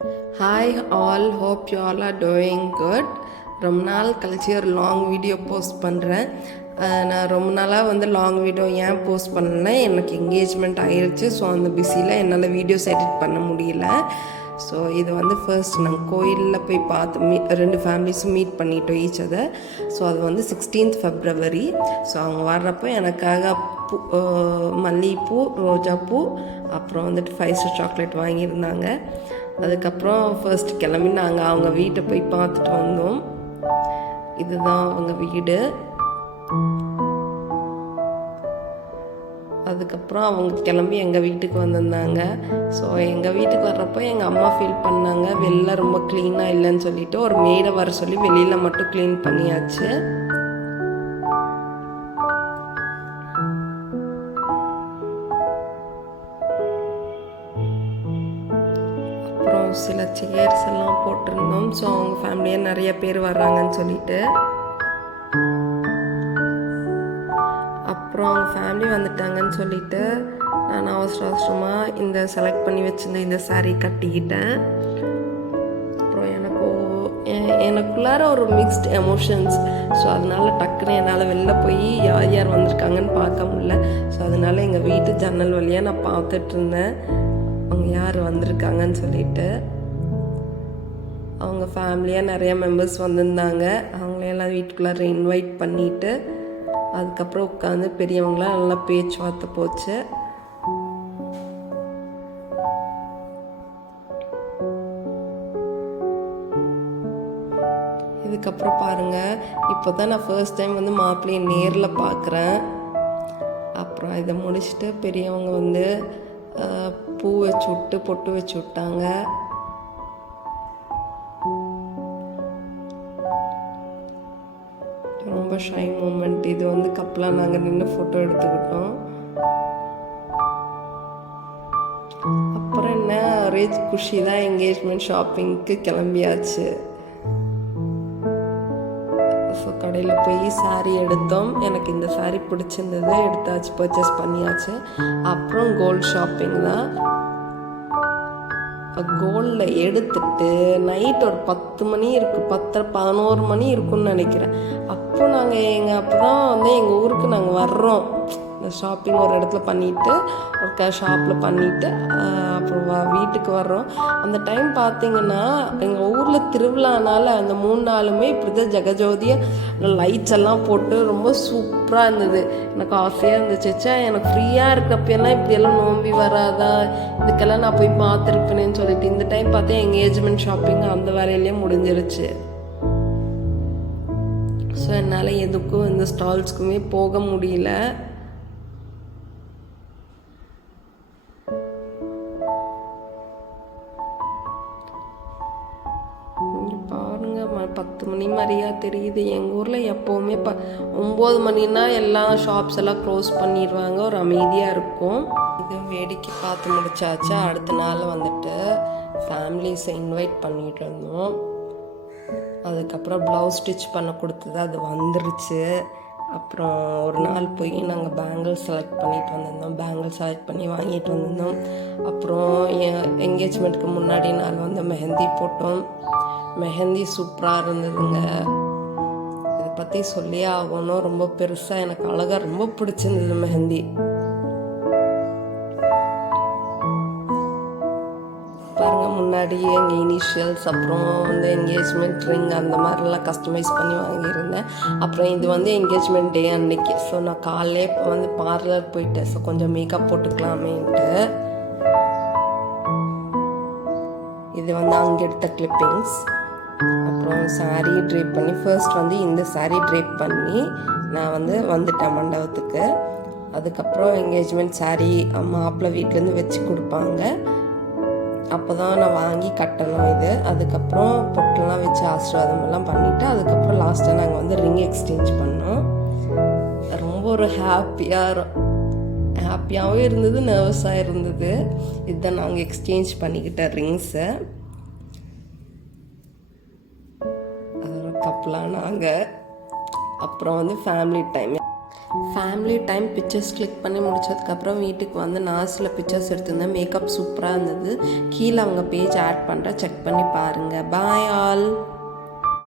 Hi all, hope you all are doing good. ரொம்ப நாள் கழிச்சு ஒரு லாங் வீடியோ போஸ்ட் பண்ணுறேன். நான் ரொம்ப நாளாக வந்து லாங் வீடியோ ஏன் போஸ்ட் பண்ணேன்னா எனக்கு என்கேஜ்மெண்ட் ஆயிடுச்சு. ஸோ அந்த பிஸியில் என்னால் வீடியோஸ் எடிட் பண்ண முடியல. ஸோ இது வந்து ஃபர்ஸ்ட் நாங்கள் கோயிலில் போய் பார்த்து ரெண்டு ஃபேமிலிஸும் மீட் பண்ணிட்டோம் ஈச் அதை. ஸோ அது வந்து 16th February. ஸோ அவங்க வர்றப்போ எனக்காக மல்லிகைப்பூ, ரோஜாப்பூ, அப்புறம் வந்துட்டு 5 ஸ்டார் சாக்லேட் வாங்கியிருந்தாங்க. அதுக்கப்புறம் ஃபர்ஸ்ட் கிளம்பி நாங்கள் அவங்க வீட்டை போய் பார்த்துட்டு வந்தோம். இதுதான் அவங்க வீடு. அதுக்கப்புறம் அவங்க கிளம்பி எங்கள் வீட்டுக்கு வந்திருந்தாங்க. ஸோ எங்கள் வீட்டுக்கு வர்றப்போ எங்கள் அம்மா ஃபீல் பண்ணாங்க வெளில ரொம்ப க்ளீனாக இல்லைன்னு சொல்லிட்டு ஒரு மேடை வர சொல்லி வெளியில் மட்டும் க்ளீன் பண்ணியாச்சு. அப்புறம் சில சேர்ஸ் எல்லாம் போட்டிருந்தோம். ஸோ அவங்க ஃபேமிலியாக நிறைய பேர் வர்றாங்கன்னு சொல்லிட்டு அப்புறம் அவங்க ஃபேமிலி வந்துட்டாங்கன்னு சொல்லிட்டு நான் அவசரமாக இந்த செலக்ட் பண்ணி வச்சுருந்த இந்த சாரீ கட்டிக்கிட்டேன். அப்புறம் எனக்குள்ளார ஒரு மிக்ஸ்ட் எமோஷன்ஸ். ஸோ அதனால டக்குன்னு என்னால் வெளில போய் யார் யார் வந்திருக்காங்கன்னு பார்க்க முடியல. ஸோ அதனால எங்கள் வீட்டு ஜன்னல் வழியாக நான் பார்த்துட்டு இருந்தேன் அவங்க யார் வந்திருக்காங்கன்னு சொல்லிட்டு. அவங்க ஃபேமிலியாக நிறைய மெம்பர்ஸ் வந்திருந்தாங்க. அவங்களையெல்லாம் வீட்டுக்குள்ளார இன்வைட் பண்ணிவிட்டு அதுக்கப்புறம் உட்காந்து பெரியவங்களாம் நல்லா பேச்சுவார்த்தை போச்சு. இதுக்கப்புறம் பாருங்கள், இப்போ தான் நான் ஃபர்ஸ்ட் டைம் வந்து மாப்பிள்ளையை நேரில் பார்க்குறேன். அப்புறம் இதை முடிச்சுட்டு பெரியவங்க வந்து பூ வச்சு விட்டு பொட்டு வச்சு விட்டாங்க. ரொம்ப ஷை மூமெண்ட். இது வந்து கப்பலாக நாங்கள் நின்று ஃபோட்டோ எடுத்துக்கிட்டோம். அப்புறம் என்ன ஒரே குஷி தான், என்கேஜ்மெண்ட் ஷாப்பிங்க்கு கிளம்பியாச்சு. ஸோ கடையில் போய் சாரீ எடுத்தோம். எனக்கு இந்த சாரீ பிடிச்சிருந்தது, எடுத்தாச்சு, பர்ச்சேஸ் பண்ணியாச்சு. அப்புறம் கோல்டு ஷாப்பிங் தான். கோல்டில் எடுத்துட்டு நைட் ஒரு 10 மணி இருக்குது, 10-11 மணி இருக்குன்னு நினைக்கிறேன். அப்போ நாங்கள் அப்போ தான் வந்து எங்கள் ஊருக்கு நாங்கள் வர்றோம். இந்த ஷாப்பிங் ஒரு இடத்துல பண்ணிவிட்டு ஒரு ஷாப்பில் பண்ணிவிட்டு அப்புறம் வீட்டுக்கு வர்றோம். அந்த டைம் பார்த்திங்கன்னா எங்கள் ஊரில் திருவிழானால அந்த 3 நாளுமே இப்படி தான் ஜெகஜோதியாக லைட்ஸ் எல்லாம் போட்டு ரொம்ப சூப்பராக இருந்தது. எனக்கு ஆசையாக இருந்துச்சு, எனக்கு ஃப்ரீயாக இருக்கிறப்பெல்லாம் இப்படியெல்லாம் நோம்பி வராதா, இதுக்கெல்லாம் நான் போய் பார்த்துருப்பேனேன்னு சொல்லிட்டு இந்த டைம் பார்த்தா என்கேஜ்மெண்ட் ஷாப்பிங் அந்த வேலையிலேயே முடிஞ்சிருச்சு. ஸோ என்னால் எதுக்கும் இந்த ஸ்டால்ஸ்க்குமே போக முடியல. பாருங்க, 10 மணி மாதிரியா தெரியுது. எங்கள் ஊரில் எப்போவுமே 9 மணினா எல்லா ஷாப்ஸ் எல்லாம் க்ளோஸ் பண்ணிடுவாங்க, ஒரு அமைதியாக இருக்கும். இது வேடிக்கை பார்த்து முடிச்சாச்சு. அடுத்த நாள் வந்துட்டு ஃபேமிலிஸை இன்வைட் பண்ணிட்டு இருந்தோம். அதுக்கப்புறம் ப்ளவுஸ் ஸ்டிச் பண்ண கொடுத்தது, அது வந்துருச்சு. அப்புறம் ஒரு நாள் போய் நாங்கள் பேங்கிள் செலக்ட் பண்ணிட்டு வந்திருந்தோம். பேங்கிள் செலக்ட் பண்ணி வாங்கிட்டு வந்திருந்தோம். அப்புறம் என்கேஜ்மெண்ட்டுக்கு முன்னாடி நாள் வந்து மெஹந்தி போட்டோம். மெஹந்தி சூப்பராக இருந்ததுங்க. இதை பற்றி சொல்லியே ஆகணும். ரொம்ப பெருசாக எனக்கு அழகாக ரொம்ப பிடிச்சிருந்தது மெஹந்தி. பாருங்கள், முன்னாடியே எங்கள் இனிஷியல்ஸ், அப்புறம் வந்து என்கேஜ்மெண்ட் ரிங் அந்த மாதிரிலாம் கஸ்டமைஸ் பண்ணி வாங்கியிருந்தேன். அப்புறம் இது வந்து என்கேஜ்மெண்ட் டே அன்னைக்கு. ஸோ நான் காலையிலே இப்போ வந்து பார்லர் போயிட்டேன். ஸோ கொஞ்சம் மேக்கப் போட்டுக்கலாமேன்ட்டு. இது வந்து அங்கே எடுத்த கிளிப்பிங்ஸ். அப்புறம் சாரீ ட்ரேப் பண்ணி ஃபர்ஸ்ட் வந்து இந்த சாரீ ட்ரேப் பண்ணி நான் வந்துட்டேன் மண்டபத்துக்கு. அதுக்கப்புறம் என்கேஜ்மெண்ட் சாரீ மாப்பிள்ளை வீட்டிலேருந்து வச்சு கொடுப்பாங்க. அப்போ தான் நான் வாங்கி கட்டணும் இது. அதுக்கப்புறம் பொட்டெல்லாம் வச்சு ஆசீர்வாதமெல்லாம் பண்ணிவிட்டு அதுக்கப்புறம் லாஸ்ட்டாக நாங்கள் வந்து ரிங் எக்ஸ்சேஞ்ச் பண்ணோம். ரொம்ப ஒரு ஹாப்பியாகவும் இருந்தது, நர்வஸாக இருந்தது. இதுதான் நாங்கள் எக்ஸ்சேஞ்ச் பண்ணிக்கிட்ட ரிங்ஸை. அது ஒரு கப்பலாக நாங்கள். அப்புறம் வந்து family time. Family time pictures click பண்ணி முடிச்சதுக்கப்புறம் வீட்டுக்கு வந்து நான் சில பிக்சர்ஸ் எடுத்திருந்தேன். மேக்கப் சூப்பராக இருந்தது. கீழே அவங்க பேஜ் ஆட் பண்ணுறேன், செக் பண்ணி பாருங்கள். Bye all.